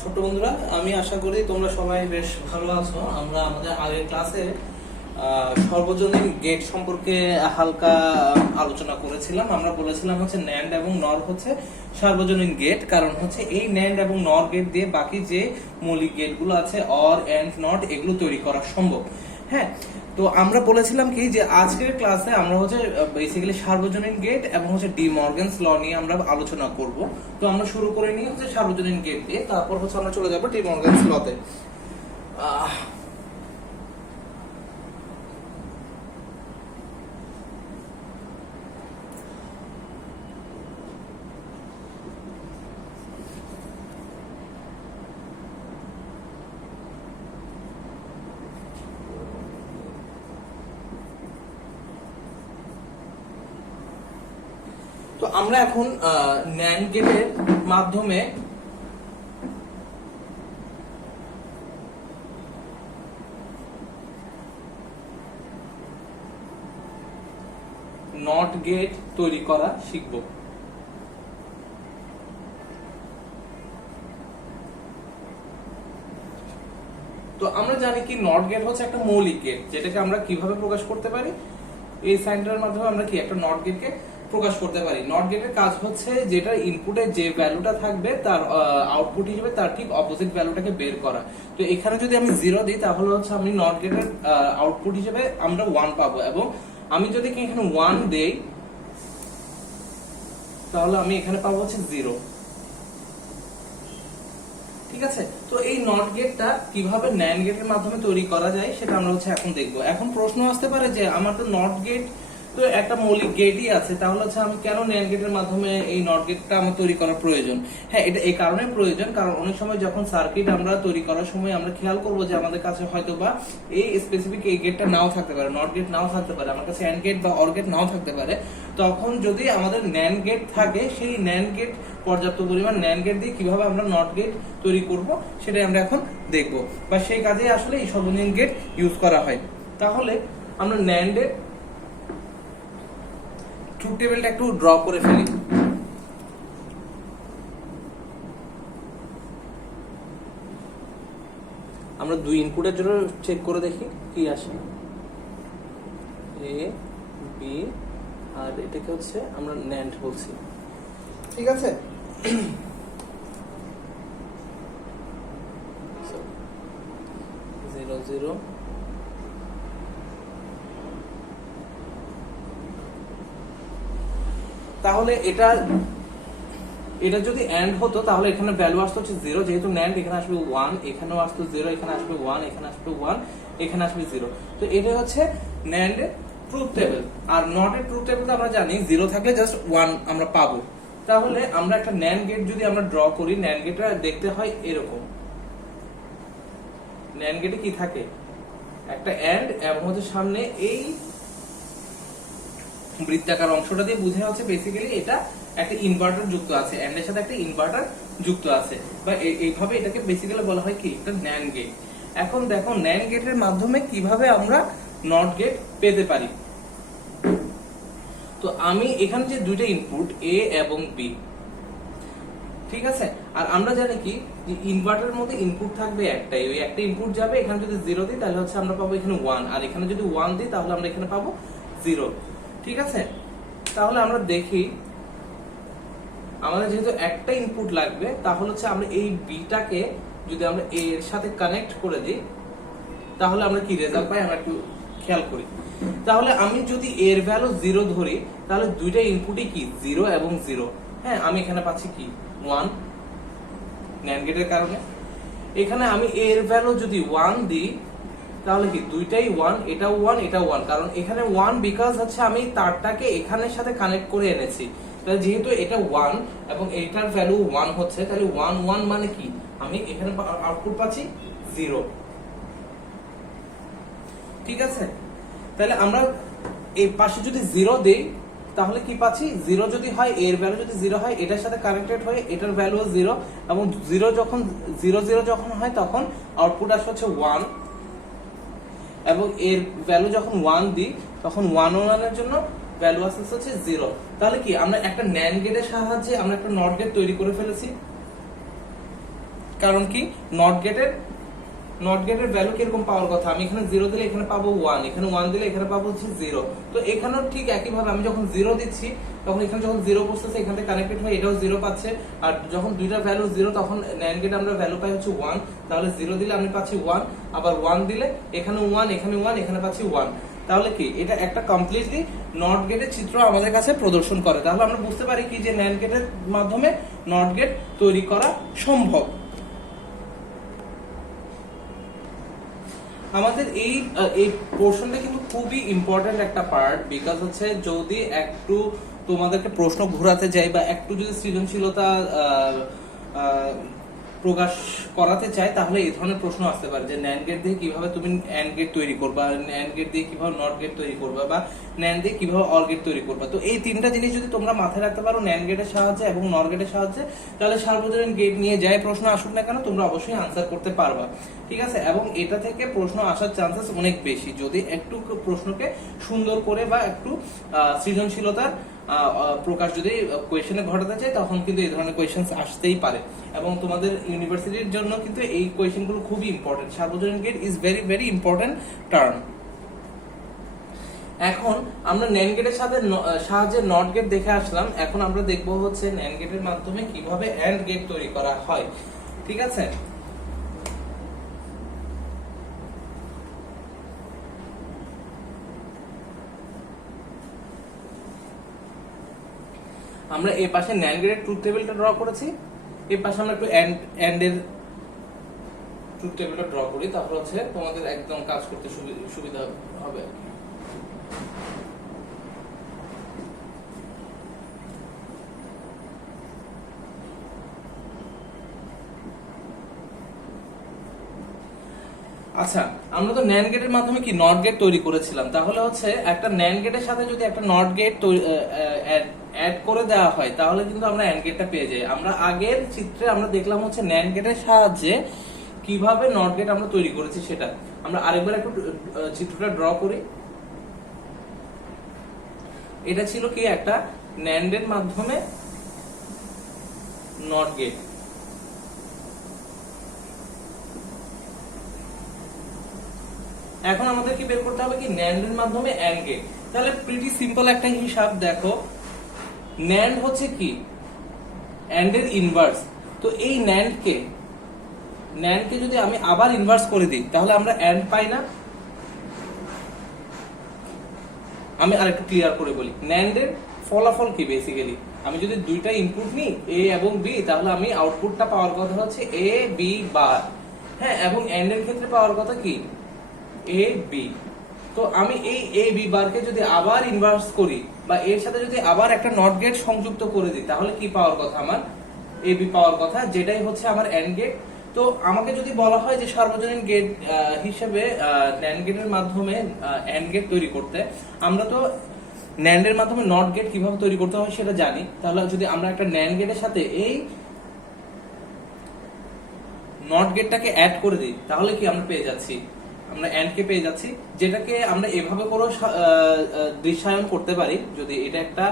ছোট বন্ধুরা, আমি আশা করি তোমরা সবাই বেশ ভালো আছো। আমরা আমাদের আগের ক্লাসে সর্বজনীন গেট সম্পর্কে হালকা আলোচনা করেছিলাম। আমরা বলেছিলাম হচ্ছে ন্যান্ড এবং নর হচ্ছে সার্বজনীন গেট, কারণ হচ্ছে এই ন্যান্ড এবং নর গেট দিয়ে বাকি যে মৌলিক গেটগুলো আছে অর এন্ড নট এগুলো তৈরি করা সম্ভব। হ্যাঁ, তো আমরা বলেছিলাম কি যে আজকের ক্লাসে আমরা হচ্ছে বেসিক্যালি সার্বজনীন গেট এবং হচ্ছে ডি মর্গানস ল নিয়ে আমরা আলোচনা করব। তো আমরা শুরু করে নিই হচ্ছে সার্বজনীন গেট দিয়ে, তারপর হচ্ছে আমরা চলে যাব ডি মর্গানস লতে। তো আমরা এখন ন্যান্ড গেটের মাধ্যমে নট গেট তৈরি করা শিখব। তো আমরা জানি কি নট গেট হচ্ছে একটা মৌলিক গেট, যেটাকে আমরা কিভাবে প্রকাশ করতে পারি, এই সাইনটার মাধ্যমে আমরা কি একটা নট গেটকে প্রকাশ করতে পারি। নট গেটের কাজ হচ্ছে যেটা ইনপুটে যে ভ্যালুটা থাকবে তার আউটপুট হিসেবে তার ঠিক অপোজিট ভ্যালুটাকে বের করা। তো এখানে যদি আমি 0 দিই তাহলে হচ্ছে আমি নট গেটের আউটপুট হিসেবে আমরা 1 পাবো, এবং আমি যদি এখানে 1 দেই তাহলে আমি এখানে পাবো হচ্ছে 0। ঠিক আছে, তো এই নট গেটটা কিভাবে ন্যান্ড গেটের মাধ্যমে তৈরি করা যায় সেটা আমরা হচ্ছে এখন দেখবো। এখন প্রশ্ন আসতে পারে যে আমার তো নট গেট তো একটা মৌলিক গেটই আছে, তাহলে হচ্ছে আমি কেন ন্যান্ড গেটের মাধ্যমে এই নট গেটটা আমার তৈরি করার প্রয়োজন? হ্যাঁ, এটা এই কারণে প্রয়োজন, কারণ অনেক সময় যখন সার্কিট আমরা তৈরি করার সময় আমরা খেয়াল করবো যে আমাদের কাছে হয়তো বা এই স্পেসিফিক এই গেটটা নাও থাকতে পারে, নট গেট নাও থাকতে পারে, আমার কাছে অ্যান্ড গেট বা অর গেট নাও থাকতে পারে। তখন যদি আমাদের ন্যান্ড গেট থাকে, সেই ন্যান্ড গেট পর্যাপ্ত পরিমাণ ন্যান্ড গেট দিয়ে কিভাবে আমরা নট গেট তৈরি করব সেটাই আমরা এখন দেখব, বা সেই কাজে আসলে এই সর্বজনীন গেট ইউজ করা হয়। তাহলে আমরা ন্যান্ডের ট্রুথ টেবিলটা একটু ড্র করে ফেলি। আমরা দুই ইনপুটের জন্য চেক করে দেখি কি আসে, এ বি, আর এটাকে হচ্ছে আমরা ন্যান্ড বলছি। ঠিক আছে, জিরো জিরো তাহলে এটা যদি এন্ড হতো তাহলে এখানে ভ্যালু আসতো হচ্ছে 0, যেহেতু ন্যান্ড এখানে আসবে 1, এখানেও আসতো 0, এখানে আসবে 1, এখানে আসবে 1, এখানে আসবে 0। তো এটা হচ্ছে ন্যান্ড এর ট্রুথ টেবিল। আর নট এর ট্রুথ টেবিল আমরা জানি 0 থাকলে জাস্ট 1 আমরা পাবো। তাহলে আমরা একটা ন্যান্ড গেট যদি আমরা ড্র করি, ন্যান্ড গেটটা দেখতে হয় এরকম। ন্যান্ড গেটে কি থাকে, একটা এন্ড এবং হচ্ছে সামনে এই বৃত্তাকার অংশটা দিয়ে বুঝে হচ্ছে বেসিক্যালি এটা একটা ইনভার্টার যুক্ত আছে, এন্ড এর সাথে একটা ইনভার্টার যুক্ত আছে, বা এইভাবে এটাকে বেসিক্যালি বলা হয় কি একটা ন্যান্ড গেট। এখন দেখো ন্যান্ড গেটের মাধ্যমে কিভাবে আমরা নট গেট পেতে পারি। তো আমি এখানে যে দুইটা ইনপুট এ এবং বি, ঠিক আছে, আর আমরা জানি কি যে ইনভার্টারের মধ্যে ইনপুট থাকবে একটাই, ওই একটা ইনপুট যাবে, এখানে যদি 0 দিই তাহলে হচ্ছে আমরা পাবো এখানে 1, আর এখানে যদি 1 দিই তাহলে আমরা এখানে পাবো 0। ঠিক আছে, তাহলে আমরা দেখি আমাদের যেহেতু একটা ইনপুট লাগবে, তাহলে হচ্ছে আমরা এই বিটাকে যদি আমরা এ এর সাথে কানেক্ট করে দিই তাহলে আমরা কি রেজাল্ট পাই আমরা একটু খেয়াল করি। তাহলে আমি যদি এর ভ্যালু 0 ধরি তাহলে দুইটা ইনপুটই কি 0 এবং 0। হ্যাঁ, আমি এখানে পাচ্ছি কি 1 ন্যান্ড গেটের কারণে। এখানে আমি এর ভ্যালু যদি 1 দিই তাহলে কি দুইটাই 1, এটাও 1, এটাও 1, কারণ এখানে 1 বিকজ হচ্ছে আমি তারটাকে এখানের সাথে কানেক্ট করে এনেছি। তাহলে যেহেতু এটা 1 এবং এটার ভ্যালু 1 হচ্ছে, তাহলে 1 1 মানে কি আমি এখানে আউটপুট পাচ্ছি 0। ঠিক আছে, তাহলে আমরা এই পাশে যদি 0 দেই তাহলে কি পাচ্ছি, 0 যদি হয় এর ভ্যালু যদি 0 হয় এটার সাথে কানেক্টেড হয়ে এটার ভ্যালু 0, এবং 0 যখন 0 0 যখন হয় তখন আউটপুট আসে হচ্ছে 1, এবং এর ভ্যালু যখন 1 দিই তখন 1 1 এর জন্য ভ্যালু আসছে হচ্ছে 0। তাহলে কি আমরা একটা ন্যান্ড গেটের সাহায্যে আমরা একটা নট গেট তৈরি করে ফেলেছি। কারণ কি নট গেটের ভ্যালু কিরকম পাওয়ার কথা, আমি এখানে 0 দিলে এখানে পাবো 1, এখানে 1 দিলে এখানে পাবো হচ্ছে 0। তো এখানেও ঠিক একই ভাবে আমি যখন 0 দিচ্ছি তখন এখানে যখন 0 বসতেছে এখান থেকে কানেক্টেড হয়ে এটাও 0 পাচ্ছে, আর যখন দুইটা ভ্যালু 0 তখন NAND গেট আমরা ভ্যালু পাই হচ্ছে 1। তাহলে 0 দিলে আমি পাচ্ছি 1, আবার 1 দিলে এখানে 1, এখানে 1, এখানে পাচ্ছি 1। তাহলে কি এটা একটা কমপ্লিটলি নট গেটের চিত্র আমাদের কাছে প্রদর্শন করে। তাহলে আমরা বুঝতে পারি কি যে NAND গেটের মাধ্যমে নট গেট তৈরি করা সম্ভব। আমাদের এই পোর্শনটা কিন্তু খুবই ইম্পর্টেন্ট একটা পার্ট, বিকজ হচ্ছে যদি একটু তোমাদেরকে প্রশ্ন ঘোরাতে যাই বা একটু যদি সৃজনশীলতা প্রকাশ করাতে চাই তাহলে এই ধরনের প্রশ্ন আসতে পারে যে NAND গেট দিয়ে কিভাবে তুমি AND গেট তৈরি করবা, NAND গেট দিয়ে কিভাবে নট গেট তৈরি করবা, বা NAND দিয়ে কিভাবে OR গেট তৈরি করবা। তো এই তিনটা জিনিস যদি তোমরা মাথায় রাখতে পারো NAND গেটের সাহায্যে এবং NOR গেটের সাহায্যে, তাহলে সার্বজনীন গেট নিয়ে যাই প্রশ্ন আসুক না কেন তোমরা অবশ্যই আনসার করতে পারবা, ঠিক আছে। এবং এটা থেকে প্রশ্ন আসার চান্সেস অনেক বেশি যদি একটু প্রশ্নকে সুন্দর করে বা একটু সৃজনশীলতার প্রকাশ যদি কোয়েশ্চেনে ঘটাতে চাই তখন কিন্তু এই ধরনের কোয়েশ্চেন আসতেই পারে। এবং তোমাদের ইউনিভার্সিটির জন্য কিন্তু এই কোয়েশ্চেনগুলো খুবই ইম্পর্টেন্ট। সার্বজনীন gate is very very important term. এখন আমরা NAND গেটের সাহায্যে নট গেট দেখে আসলাম, এখন আমরা দেখব হচ্ছে NAND গেটের মাধ্যমে কিভাবে AND গেট তৈরি করা হয়, ঠিক আছে। আমরা এই পাশে NAND গেটের ট্রুথ টেবিলটা ড্র করেছি, এই পাশে আমরা একটু AND এর ট্রুথ টেবিলটা ড্র করি, তারপর হচ্ছে তোমাদের একদম কাজ করতে সুবিধা হবে। আচ্ছা, আমরা তো NAND গেটের মাধ্যমে কি নট গেট তৈরি করেছিলাম, তাহলে হচ্ছে একটা NAND গেটের সাথে যদি একটা নট গেট অ্যাড করে দেওয়া হয় তাহলে কিন্তু আমরা AND গেটটা পেয়ে যাই। আমরা আগের চিত্রে আমরা দেখলাম হচ্ছে NAND গেটের সাহায্যে কিভাবে নট গেট আমরা তৈরি করেছি সেটা। আমরা আরেকবার একটু চিত্রটা ড্র করি। এটা ছিল কি একটা NAND এর মাধ্যমে নট গেট। এখন আমাদের কি বের করতে হবে কি NAND এর মাধ্যমে AND গেট। তাহলে প্রিটি সিম্পল একটা হিসাব দেখো, NAND হচ্ছে কি AND এর ইনভার্স। তো এই NAND কে যদি আমি আবার ইনভার্স করে দিই তাহলে আমরা AND পাই না। আমি আরেকটু ক্লিয়ার করে বলি, NAND এর ফলাফল কি বেসিক্যালি, আমি যদি দুইটা ইনপুট নিই A এবং B তাহলে আমি আউটপুটটা পাওয়ার কথা হচ্ছে A B বার, হ্যাঁ, এবং AND এর ক্ষেত্রে পাওয়ার কথা কি A B। তো আমি এই A B বারকে যদি আবার ইনভার্স করি বা এর সাথে যদি আবার একটা নট গেট সংযুক্ত করে দিই তাহলে কি পাওয়ার কথা আমার A B পাওয়ার কথা, যেটাই হচ্ছে আমার AND গেট। তো আমাকে যদি বলা হয় যে সার্বজনীন গেট হিসেবে NAND গেটের মাধ্যমে AND গেট তৈরি করতে, আমরা তো NAND এর মাধ্যমে নট গেট কিভাবে তৈরি করতে হয় সেটা জানি। তাহলে যদি আমরা একটা NAND গেটের সাথে এই নট গেটটাকে অ্যাড করে দিই তাহলে কি আমরা পেয়ে যাচ্ছি, আমরা AND কে পেয়ে যাচ্ছি, যেটাকে আমরা এভাবে করে দৃশ্যায়ন করতে পারি। যদি এটা একটা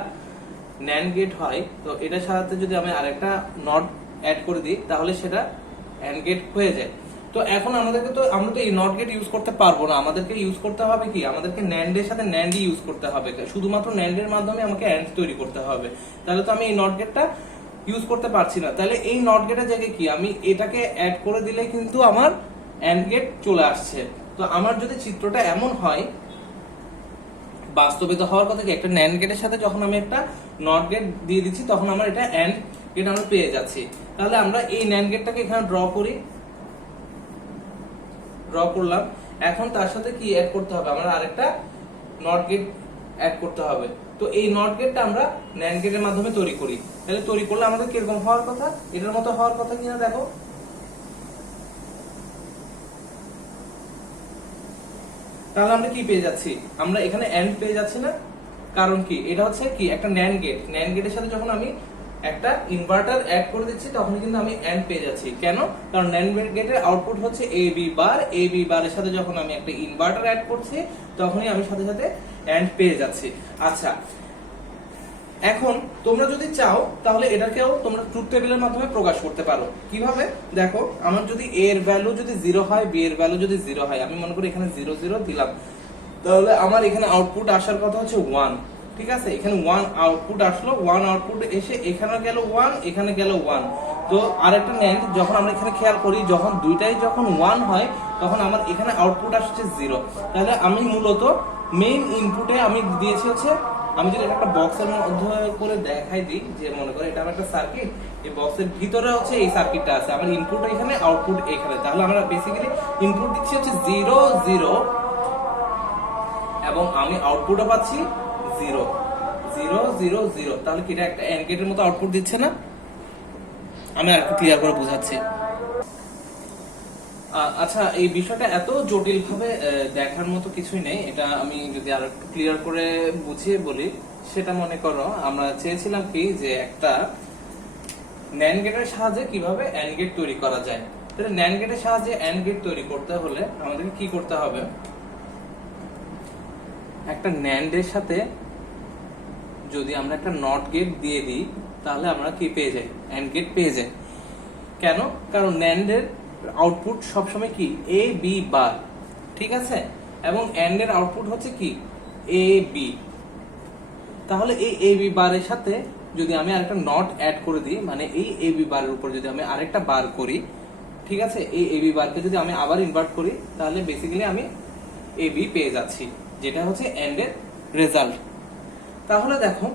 NAND গেট হয় তো এটার সাথে যদি আমি আরেকটা নট অ্যাড করে দিই তাহলে সেটা AND গেট হয়ে যায়। তো এখন আমরা তো এই নট গেট ইউজ করতে পারবো না, আমাদেরকে ইউজ করতে হবে কি, আমাদেরকে NAND এর সাথে NAND ইউজ করতে হবে, শুধুমাত্র NAND এর মাধ্যমে আমাকে AND তৈরি করতে হবে। তাহলে তো আমি এই নট গেটটা ইউজ করতে পারছি না, তাহলে এই নট গেটের জায়গায় কি আমি এটাকে অ্যাড করে দিলে কিন্তু আমার AND গেট চলে আসছে। তো আমার যদি চিত্রটা এমন হয়, বাস্তবে তো হওয়ার কথা কি একটা NAND গেটের সাথে যখন আমি একটা নট গেট দিয়ে দিচ্ছি তখন আমার এটা AND গেট আমরা পেয়ে যাচ্ছি। তাহলে আমরা এই NAND গেটটাকে এখানে ড্র করলাম। এখন তার সাথে কি অ্যাড করতে হবে, আমরা আরেকটা নট গেট অ্যাড করতে হবে। তো এই নট গেটটা আমরা NAND গেটের মাধ্যমে তৈরি করি, তাহলে তৈরি করলে আমাদের কিরকম হওয়ার কথা, এটার মতো হওয়ার কথা কিনা দেখো। তাহলে আমরা কি পেয়ে যাচ্ছি, আমরা এখানে AND পেয়ে যাচ্ছি না, কারণ কি এটা হচ্ছে কি একটা NAND গেটের সাথে যখন আমি একটা ইনভার্টার অ্যাড করে দিচ্ছি তখন কিন্তু আমি AND পেয়ে যাচ্ছি। কেন, কারণ NAND গেটের আউটপুট হচ্ছে A B bar, A B বারের সাথে যখন আমি একটা ইনভার্টার অ্যাড করছি তখনই আমি সাথে সাথে AND পেয়ে যাচ্ছি। আচ্ছা, এখন তোমরা যদি চাও তাহলে এটাকেও তোমরা ট্রুথ টেবিলের মাধ্যমে প্রকাশ করতে পারো। কিভাবে? দেখো, আমার যদি a এর ভ্যালু যদি 0 হয়, b এর ভ্যালু যদি 0 হয়, আমি মনে করি এখানে 0 0 দিলাম, তাহলে আমার এখানে আউটপুট আসার কথা হচ্ছে 1। ঠিক আছে, এখানে 1 আউটপুট আসলো, 1 আউটপুট এসে এখানে গেল 1, এখানে গেল 1। তো আরেকটা NAND যখন আমরা এখানে খেয়াল করি, যখন দুইটাই যখন 1 হয় তখন আমার এখানে আউটপুট আসছে 0। তাহলে আমি মূলত মেইন ইনপুটে আমি দিয়েছি হচ্ছে, আমি যদি একটা বক্সের মধ্যে করে দেখাই দিই, যে মনে করে এটা আমার একটা সার্কিট, এই বক্সের ভিতরে হচ্ছে এই সার্কিটটা আছে, আমার ইনপুট এখানে আউটপুট এখানে, তাহলে আমরা বেসিক্যালি ইনপুট দিচ্ছি হচ্ছে 0 0 এবং আমি আউটপুটও পাচ্ছি 0 0 0 0। তাহলে কি এটা একটা এন্ড গেটের মতো আউটপুট দিচ্ছে না? আমি আরেকটু ক্লিয়ার করে বোঝাচ্ছি। আচ্ছা, এই বিষয়টা এত জটিল ভাবে দেখার মতো কিছুই নেই। এটা আমি যদি আর একটু ক্লিয়ার করে বুঝিয়ে বলি, সেটা মনে করো আমরা চেয়েছিলাম কি যে একটা ন্যান্ড গেটের সাহায্যে কিভাবে এন্ড গেট তৈরি করা যায়। তাহলে ন্যান্ড গেটের সাহায্যে এন্ড গেট তৈরি করতে হলে আমাদেরকে কি করতে হবে? একটা ন্যান্ড এর সাথে যদি আমরা একটা নট গেট দিয়ে দিই, তাহলে আমরা কি পেয়ে যাই? এন্ড গেট পেয়ে যাই। কেন? কারণ ন্যান্ড এর আউটপুট সবসময় কি এ বি বার, ঠিক আছে, এবং এন্ড এর আউটপুট হচ্ছে কি এ বি। তাহলে এই এ বি বারের সাথে যদি আমি আরেকটা নট অ্যাড করে দিই, মানে এই এ বি বারের উপর যদি আমি আরেকটা বার করি, ঠিক আছে, এই এ বি বারকে যদি আমি আবার ইনভার্ট করি, তাহলে বেসিক্যালি আমি এ বি পেয়ে যাচ্ছি, যেটা হচ্ছে এন্ড এর রেজাল্ট। তাহলে দেখো,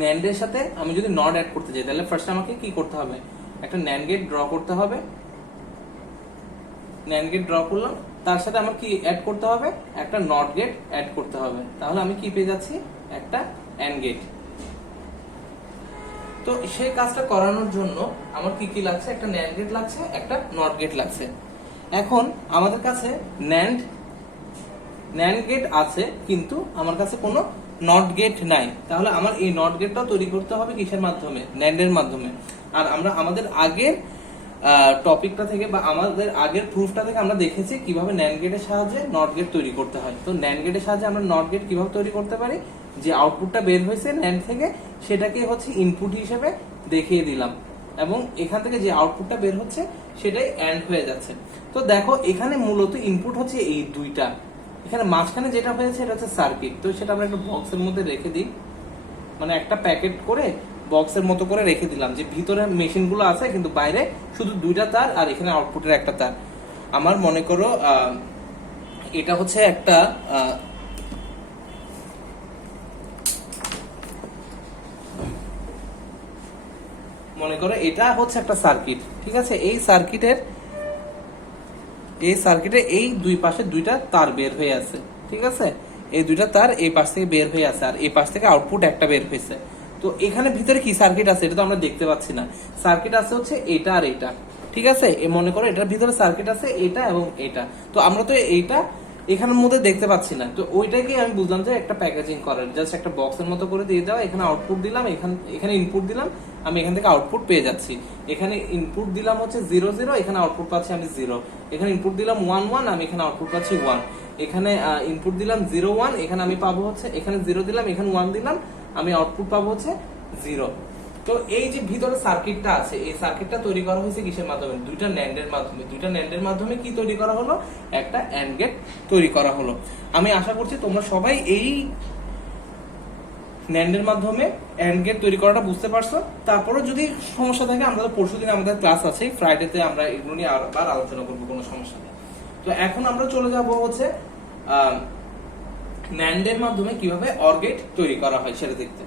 NAND এর সাথে আমি যদি নট অ্যাড করতে চাই, তাহলে ফার্স্ট আমাকে কি করতে হবে? একটা NAND গেট ড্র করতে হবে। NAND গেট ড্র করলাম, তার সাথে আমার কি অ্যাড করতে হবে? একটা নট গেট অ্যাড করতে হবে। তাহলে আমি কি পেয়ে যাচ্ছি? একটা AND গেট। তো সেই কাজটা করানোর জন্য আমার কি কি লাগছে? একটা NAND গেট লাগছে, একটা নট গেট লাগছে। এখন আমাদের কাছে NAND গেট আছে, কিন্তু আমার কাছে কোনো নট গেট নাই। তাহলে আমার এই নট গেটটাও তৈরি করতে হবে কিসের মাধ্যমে? NAND এর মাধ্যমে। আর আমরা আমাদের আগের টপিকটা থেকে বা আমাদের আগের প্রুফটা থেকে আমরা দেখেছি কিভাবে NAND গেটের সাহায্যে নট গেট তৈরি করতে হয়। তো NAND গেটের সাহায্যে আমরা নট গেট কিভাবে তৈরি করতে পারি? যে আউটপুটটা বের হয়েছে NAND থেকে, সেটাকে হচ্ছে ইনপুট হিসেবে দেখিয়ে দিলাম, এবং এখান থেকে যে আউটপুটটা বের হচ্ছে সেটাই এন্ড হয়ে যাচ্ছে। তো দেখো, এখানে মূলত ইনপুট হচ্ছে এই দুইটা, এখানে মাঝখানে যেটা হয়েছে এটা হচ্ছে সার্কিট। তো সেটা আমরা একটা বক্সের মধ্যে রেখে দিই, মানে একটা প্যাকেট করে বক্সের মতো করে রেখে দিলাম, যে ভিতরে মেশিনগুলো আছে কিন্তু বাইরে শুধু দুইটা তার, আর এখানে আউটপুটের একটা তার। আমার মনে করো এটা হচ্ছে একটা মনে করো এটা হচ্ছে একটা সার্কিট, ঠিক আছে। এই সার্কিটের এই দুই পাশে দুইটা তার বের হয়ে আছে, ঠিক আছে। এই দুইটা তার এই পাশ থেকে বের হয়ে আছে, আর এই পাশ থেকে আউটপুট একটা বের হয়েছে। তো এখানে ভিতরে কি সার্কিট আছে এটা তো আমরা দেখতে পাচ্ছি না। সার্কিট আছে হচ্ছে এটা আর এটা, ঠিক আছে। মনে করো এটার ভিতরে সার্কিট আছে এটা এবং এটা। তো আমরা তো এইটা এখানের মধ্যে দেখতে পাচ্ছি না। তো ওইটাকে আমি বুঝলাম যে একটা প্যাকেজিং করার, জাস্ট একটা বক্সের মতো করে দিয়ে দেওয়া। এখানে আউটপুট দিলাম, এখানে ইনপুট দিলাম, আমি এখান থেকে আউটপুট পেয়ে যাচ্ছি। এখানে ইনপুট দিলাম হচ্ছে 0 0, এখানে আউটপুট পাচ্ছি আমি 0। এখানে ইনপুট দিলাম 1 1, আমি এখানে আউটপুট পাচ্ছি 1। এখানে ইনপুট দিলাম 0 1, এখানে আমি পাবো হচ্ছে, এখানে 0 দিলাম, এখানে 1 দিলাম, আমি আউটপুট পাবো হচ্ছে 0। তো এই যে ভিতরে সার্কিটটা আছে, এই সার্কিটটা তৈরি করা হয়েছে কিসের মাধ্যমে? দুইটা NAND এর মাধ্যমে। দুইটা NAND এর মাধ্যমে কি তৈরি করা হলো? একটা AND গেট তৈরি করা হলো। আমি আশা করছি তোমরা সবাই এই NAND এর মাধ্যমে AND গেট তৈরি করাটা বুঝতে পারছো। তারপরে যদি সমস্যা থাকে, আমরা পরশুদিন আমাদের ক্লাস আছে, ফ্রাইডেতে আমরা এগুলো নিয়ে আবার আলোচনা করবো, কোনো সমস্যা নেই। তো এখন আমরা চলে যাব হচ্ছে NAND এর মাধ্যমে কিভাবে OR গেট তৈরি করা হয় সেটা দেখতে।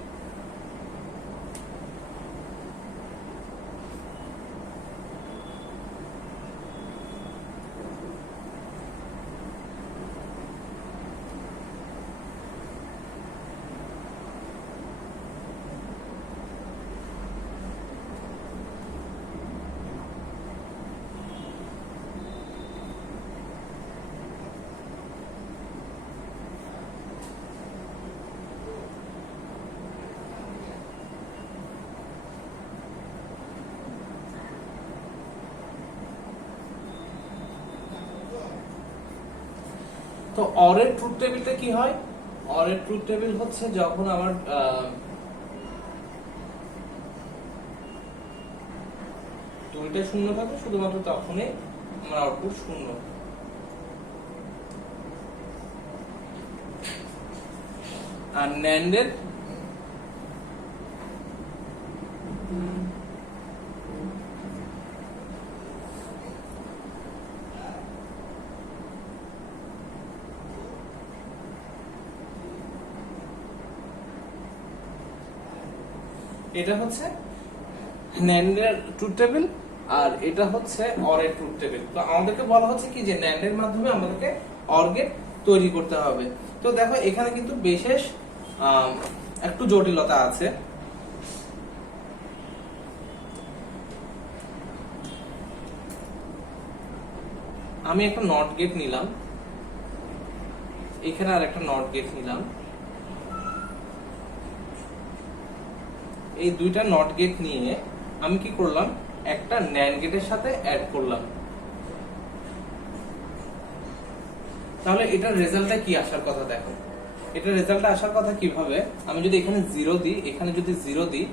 তো OR এর ট্রুথ টেবিলটা কি হয়? অর এর ট্রুথ টেবিল হচ্ছে যখন আমার দুইটা শূন্য থাকে শুধুমাত্র তখনই আমার আউটপুট শূন্য। আর NAND এর এটা হচ্ছে NAND এর ট্রুথ টেবিল আর এটা হচ্ছে OR এর ট্রুথ টেবিল। তো আমাদেরকে বলা হচ্ছে কি যে NAND এর মাধ্যমে আমাদেরকে OR গেট তৈরি করতে হবে। তো দেখো এখানে কিন্তু বিশেষ একটু জটিলতা আছে। আমি একটা নট গেট নিলাম, এখানে আর একটা নট গেট নিলাম, এই দুইটা নট গেট নিয়ে আমি কি করলাম, একটা NAND গেটের সাথে অ্যাড করলাম। তাহলে এটার রেজাল্টটা কি আসার কথা দেখো। এটার রেজাল্টটা আসার কথা কিভাবে, আমি যদি এখানে 0 দিই, এখানে যদি 0 দিই,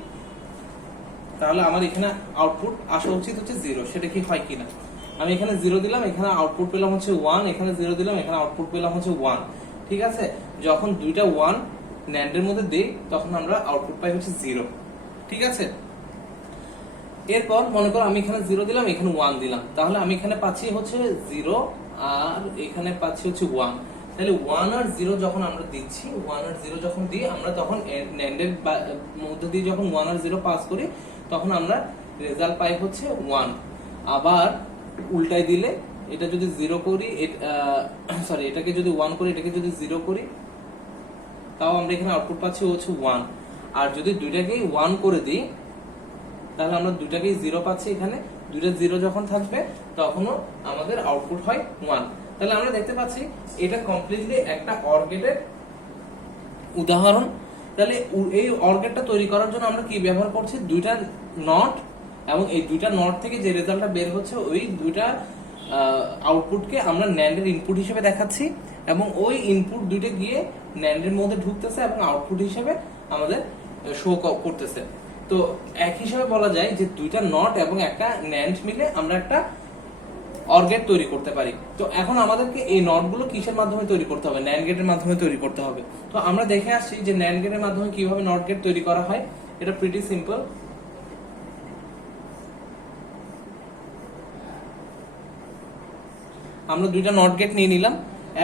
তাহলে আমার এখানে আউটপুট আসা উচিত হচ্ছে 0। সেটা কি হয় কিনা, আমি এখানে 0 দিলাম, এখানে আউটপুট পেলাম হচ্ছে 1, এখানে 0 দিলাম, এখানে আউটপুট পেলাম হচ্ছে 1। ঠিক আছে, যখন দুইটা 1 NAND এর মধ্যে দেই তখন আমরা আউটপুট পাই হচ্ছে 0। ঠিক আছে, এরপর মনে করো আমি এখানে 0 দিলাম, এখানে 1 দিলাম, তাহলে আমি এখানে পাচ্ছি হচ্ছে 0 আর এখানে পাচ্ছি হচ্ছে 1। তাহলে 1 আর 0 যখন আমরা দিচ্ছি, 1 আর 0 যখন দিই আমরা, তখন NAND এর মধ্যে দিয়ে যখন 1 আর 0 পাস করি তখন আমরা রেজাল্ট পাই হচ্ছে 1। আবার উল্টাই দিলে, এটা যদি 0 করি, সরি এটাকে যদি 1 করি, এটাকে যদি 0 করি, তাও আমরা এখানে আউটপুট পাচ্ছি হচ্ছে 1। আর যদি দুইটাকেই 1 করে দিই তাহলে আমরা দুইটাকেই 0 পাচ্ছি। এখানে দুইটা 0 যখন থাকবে তখনও আমাদের আউটপুট হয় 1। তাহলে আমরা দেখতে পাচ্ছি এটা কমপ্লিটলি একটা OR গেটের উদাহরণ। তাহলে এই OR গেটটা তৈরি করার জন্য আমরা কি ব্যবহার করছি, দুইটা নট, এবং এই দুইটা নট থেকে যে রেজাল্টটা বের হচ্ছে ওই দুইটা আউটপুটকে আমরা NAND এর ইনপুট হিসেবে দেখাচ্ছি, এবং ওই ইনপুট দুইটা গিয়ে NAND এর মধ্যে ঢুকতেছে এবং আউটপুট হিসেবে আমাদের শো করতেছে। তো এক হিসাবে বলা যায় যে দুইটা নট এবং একটা NAND মিলে আমরা একটা OR গেট তৈরি করতে পারি। তো এখন আমাদেরকে এই নটগুলো কিসের মাধ্যমে তৈরি করতে হবে, NAND গেটের মাধ্যমে তৈরি করতে হবে। তো আমরা দেখে আসছি যে NAND গেটের মাধ্যমে কিভাবে নট গেট তৈরি করা হয়। এটা প্রিটি সিম্পল। আমরা দুইটা নট গেট নিয়ে নিলাম,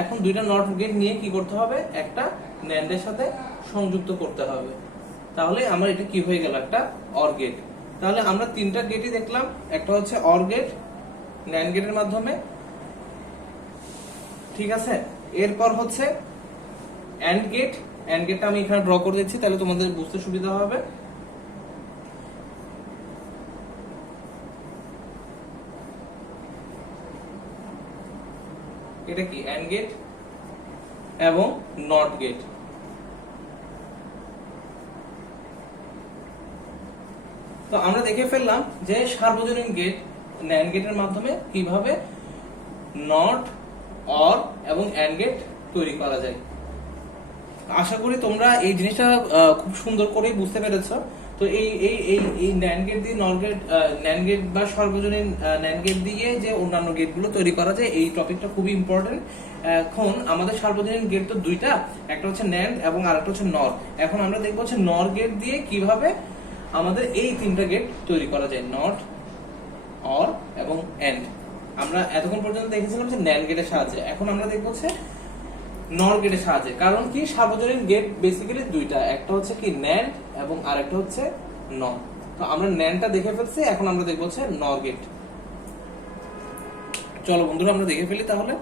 এখন দুইটা নট গেট নিয়ে কি করতে হবে, একটা NAND এর সাথে সংযুক্ত করতে হবে। তাহলে আমার এটা কি হয়ে গেল, একটা OR গেট। তাহলে আমরা তিনটা গেটই দেখলাম, একটা হচ্ছে OR গেট NAND গেটের মাধ্যমে, ঠিক আছে। এরপর হচ্ছে AND গেট। AND গেটটা আমি এখানে ড্র করে দিচ্ছি তাহলে তোমাদের বুঝতে সুবিধা হবে। এটা কি AND গেট এবং NOT গেট। তো আমরা দেখে ফেললাম যে সার্বজনীন গেট NAND গেটের মাধ্যমে কিভাবে NOT, OR এবং AND গেট তৈরি করা যায়। আশা করি তোমরা এই জিনিসটা খুব সুন্দর করে বুঝতে পেরেছো। তো এই NAND গেট দিয়ে NAND গেট বা সর্বজনীন NAND গেট দিয়ে যে অন্যান্য গেটগুলো তৈরি করা যায়, এই টপিকটা খুবই ইম্পর্টেন্ট। এখন আমাদের সার্বজনীন গেট তো দুইটা, একটা হচ্ছে NAND এবং আরেকটা হচ্ছে NOR। এখন আমরা দেখবো হচ্ছে NOR গেট দিয়ে কিভাবে আমাদের এই তিনটা গেট তৈরি করা যায়, NOT, OR এবং AND। আমরা এতক্ষণ পর্যন্ত দেখেছিলাম যে NAND গেটের সাহায্যে, এখন আমরা দেখবো হচ্ছে NOR গেটের সাহায্যে। কারণ কি, সার্বজনীন গেট বেসিক্যালি দুইটা, একটা হচ্ছে কি NAND এবং আরেকটা হচ্ছে NOR। তো আমরা NANDটা দেখে ফেলছি, এখন আমরা দেখবো হচ্ছে NOR গেট। চলো বন্ধুরা আমরা দেখে ফেলি তাহলে।